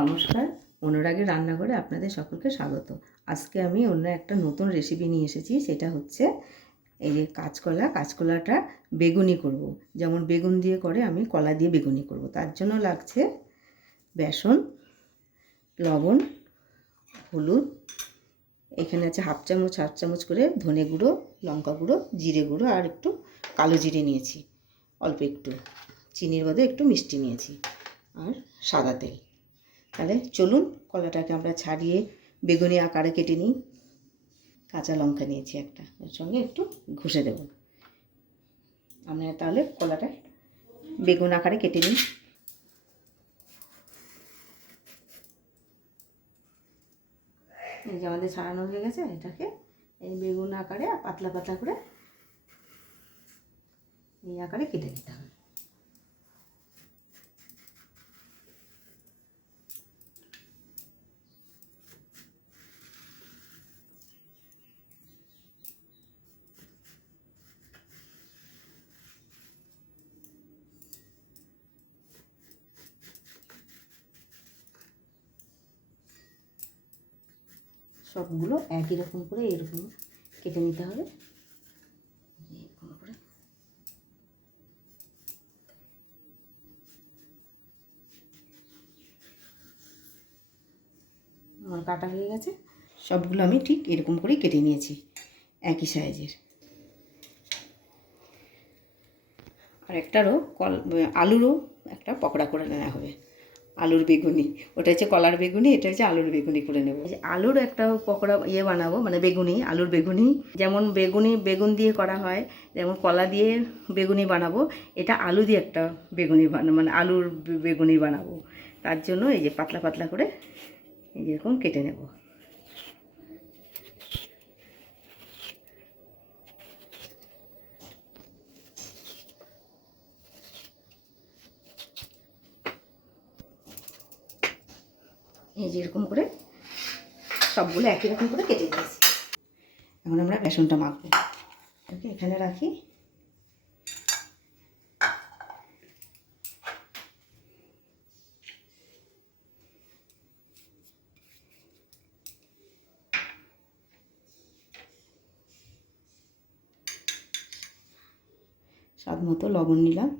নমস্কার, অনুরাগের রান্নাঘরে আপনাদের সকলকে স্বাগত। আজকে আমি অন্য একটা নতুন রেসিপি নিয়ে এসেছি। সেটা হচ্ছে এই যে কাঁচকলাটা বেগুনি করব। যেমন বেগুন দিয়ে করে আমি কলা দিয়ে বেগুনি করব। তার জন্য লাগছে বেসন, লবণ, হলুদ, এখানে আছে হাফ চামচ করে ধনে গুঁড়ো, লঙ্কা গুঁড়ো, জিরে গুঁড়ো আর একটু কালো জিরে নিয়েছি, অল্প একটু চিনির বদলে একটু মিষ্টি নিয়েছি আর সাদা তেল। তাহলে চলুন কলাটাকে আমরা ছাড়িয়ে বেগুনি আকারে কেটে নিই। কাঁচা লঙ্কা নিয়েছি একটা, এর সঙ্গে একটু ঘষে দেব। আমরা তাহলে কলাটা বেগুন আকারে কেটে নিই। এই যে আমাদের ছাড়ানো হয়ে গেছে, এটাকে এই বেগুন আকারে পাতলা পাতলা করে এই আকারে কেটে নিতে হবে। সবগুলো একই রকম করে এরকম কেটে নিতে হবে। এরকম করে আমার কাটা হয়ে গেছে। সবগুলো আমি ঠিক এরকম করেই কেটে নিয়েছি, একই সাইজের। আর একটারও আলুরও একটা পকোড়া করে নেওয়া হবে, আলুর বেগুনি। ওটা হচ্ছে কলার বেগুনি, এটা হচ্ছে আলুর বেগুনি করে নেব। আলুর একটা পকোড়া বানাবো, মানে বেগুনি, আলুর বেগুনি। যেমন বেগুন দিয়ে করা হয়, যেমন কলা দিয়ে বেগুনি বানাবো, এটা আলু দিয়ে একটা বেগুনি মানে আলুর বেগুনি বানাবো। তার জন্য এই যে পাতলা পাতলা করে এই যেরকম কেটে নেব। এই যেরকম করে সবগুলো একই রকম করে কেটে দিয়েছি। এখন আমরা বেসনটা মাখবো। ওকে, এখানে রাখি। স্বাদ মতো লবণ নিলাম,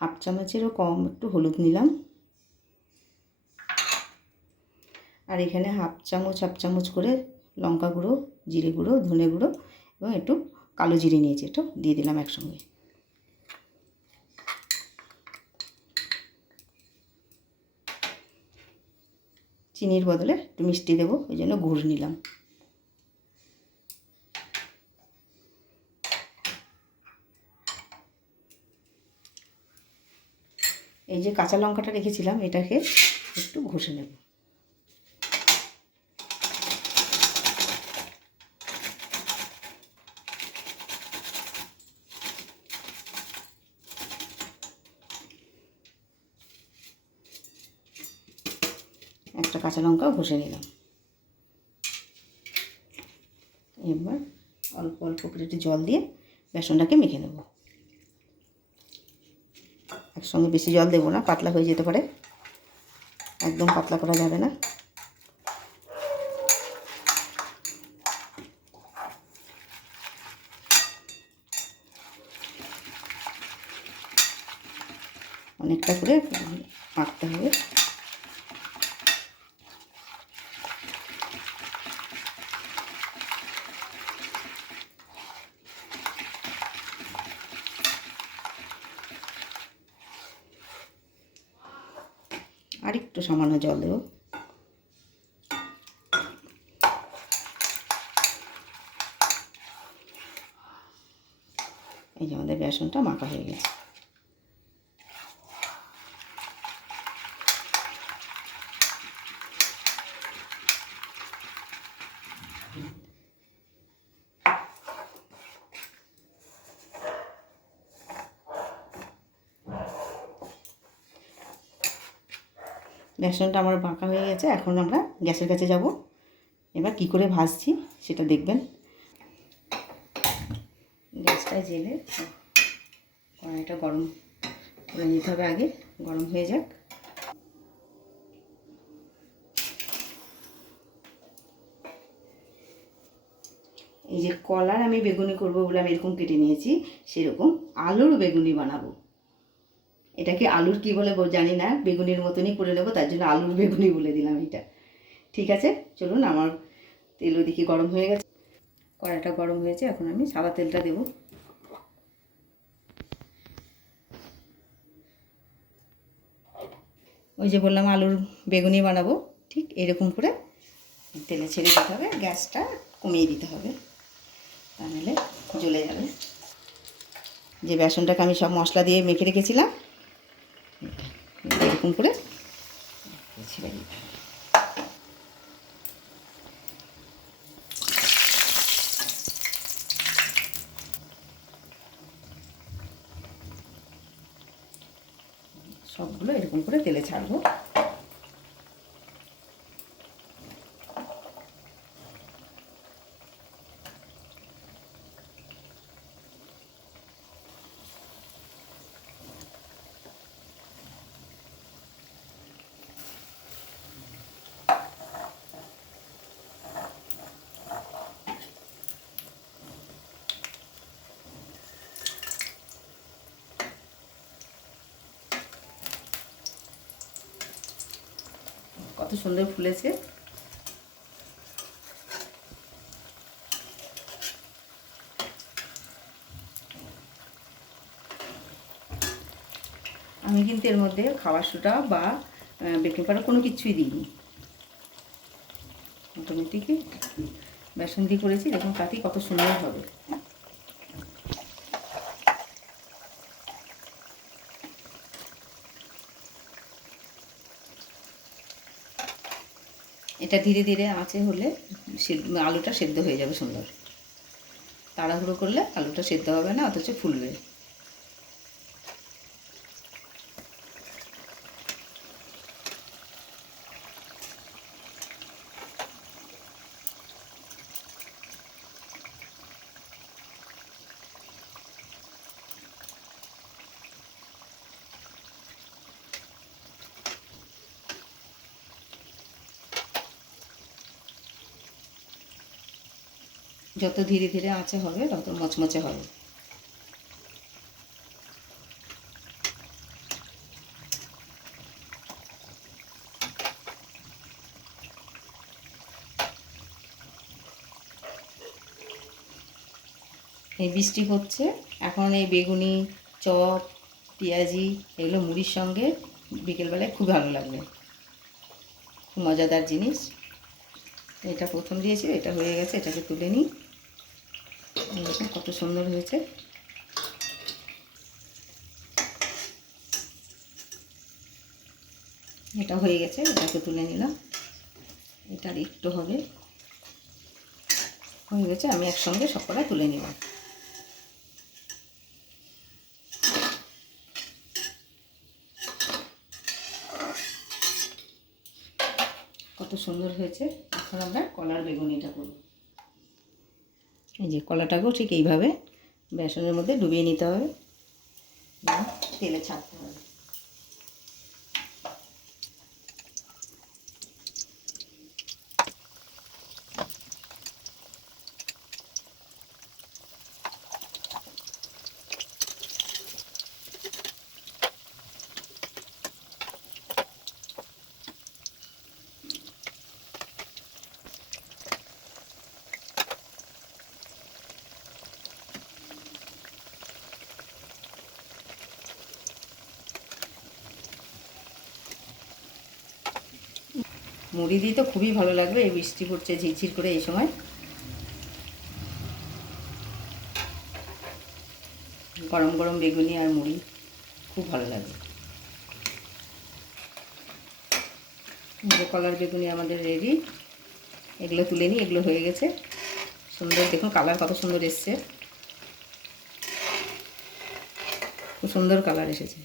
হাফ চামচেরও কম একটু হলুদ নিলাম, আর এখানে হাফ চামচ করে লঙ্কা গুঁড়ো, জিরে গুঁড়ো, ধনে গুঁড়ো এবং একটু কালো জিরে নিয়েছি, একটু দিয়ে দিলাম একসঙ্গে। চিনির বদলে একটু মিষ্টি দেবো, ওই জন্য গুড় নিলাম। এই যে কাঁচা লঙ্কাটা রেখেছিলাম, এটাকে একটু ঘষে নেব। একটা কাঁচা লঙ্কাও ঘষে নিলাম। এবার অল্প অল্প করে একটু জল দিয়ে বেসনটাকে মেখে নেব। একসঙ্গে বেশি জল দেবো না, পাতলা হয়ে যেতে পারে, একদম পাতলা করা যাবে না। অনেকটা করে মাখতে হবে। আর একটু সামান্য জল দেব। এই যে আমাদের বেসনটা মাখা হয়ে গেছে। বেসনটা আমার মাখা হয়ে গেছে। এখন আমরা গ্যাসের কাছে যাব। এবার কি করে ভাজছি সেটা দেখবেন। গ্যাসটা জেলে কড়াইটা গরম করে নিতে হবে, আগে গরম হয়ে যাক। এই যে কলার আমি বেগুনি করব বলে আমি এরকম কেটে নিয়েছি, সেরকম আলুর বেগুনি বানাবো। এটাকে আলুর কি বলে জানি না, বেগুনির মতনই করে নেবো, তার জন্য আলুর বেগুনি বলে দিলাম এটা। ঠিক আছে, চলুন। আমার তেলও দেখি গরম হয়ে গেছে, কড়াইটা গরম হয়েছে, এখন আমি সাদা তেলটা দেব। ওই যে বললাম আলুর বেগুনি বানাবো, ঠিক এরকম করে তেলে ছেড়ে দিতে হবে, গ্যাসটা কমিয়ে দিতে হবে, তা নাহলে জ্বলে যাবে। যে বেসনটাকে আমি সব মশলা দিয়ে মেখে রেখেছিলাম, এরকম করে ছেড়ে দিতে হবে। সবগুলো এরকম করে তেলে ছাড়বো। কত সুন্দর ফুলেছে। আমি কিন্তু এর মধ্যে খাবার সোডা বা বেকিং পাউডার কোনো কিছুই দিইনি, অটোমেটিকই বেসন দিয়ে করেছি। দেখুন কাটি কত সুন্দর হবে। এটা ধীরে ধীরে আঁচে হলে আলুটা সেদ্ধ হয়ে যাবে সুন্দর। তাড়াহুড়ো করলে আলুটা সেদ্ধ হবে না, অথচ ফুলবে। যত ধীরে ধীরে আঁচে হবে তত মচমচে হবে। এই বৃষ্টি হচ্ছে, এখন এই বেগুনি, চপ, পেঁয়াজি এগুলো মুড়ির সঙ্গে বিকেলবেলায় খুব ভালো লাগবে, খুব মজাদার জিনিস। এটা প্রথম দিয়েছি, এটা হয়ে গেছে, এটাকে তুলে নিই। দেখুন কত সুন্দর হয়েছে। এটা হয়ে গেছে, এটাকে তুলে নিলাম। এটার একটু হবে, হয়ে গেছে। আমি একসঙ্গে সবকটা তুলে নিলাম। কত সুন্দর হয়েছে। এখন আমরা কলার বেগুনিটা করব। এই যে কলাটাকেও ঠিক এইভাবে বেসনের মধ্যে ডুবিয়ে নিতে হবে, তেলে ছাড়তে হবে। মুড়ি দিয়ে তো খুবই ভালো লাগবে, এই বৃষ্টি পড়ছে ঝিরঝির করে এই সময়। গরম গরম বেগুনি আর মুড়ি খুব ভালো লাগে। কলার বেগুনি আমাদের রেডি। এগুলো তুলে নিই, এগুলো হয়ে গেছে। সুন্দর দেখুন কালার কত সুন্দর এসছে, খুব সুন্দর কালার এসেছে।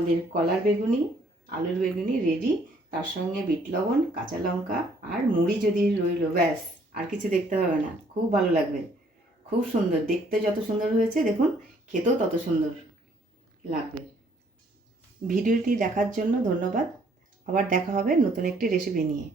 আমাদের কলার বেগুনি, আলুর বেগুনি রেডি। তার সঙ্গে বিট লবণ, কাঁচা লঙ্কা আর মুড়ি যদি রইল, ব্যাস আর কিছু দেখতে হবে না। খুব ভালো লাগবে, খুব সুন্দর দেখতে। যত সুন্দর হয়েছে দেখুন, খেতেও তত সুন্দর লাগবে। ভিডিওটি দেখার জন্য ধন্যবাদ। আবার দেখা হবে নতুন একটি রেসিপি নিয়ে।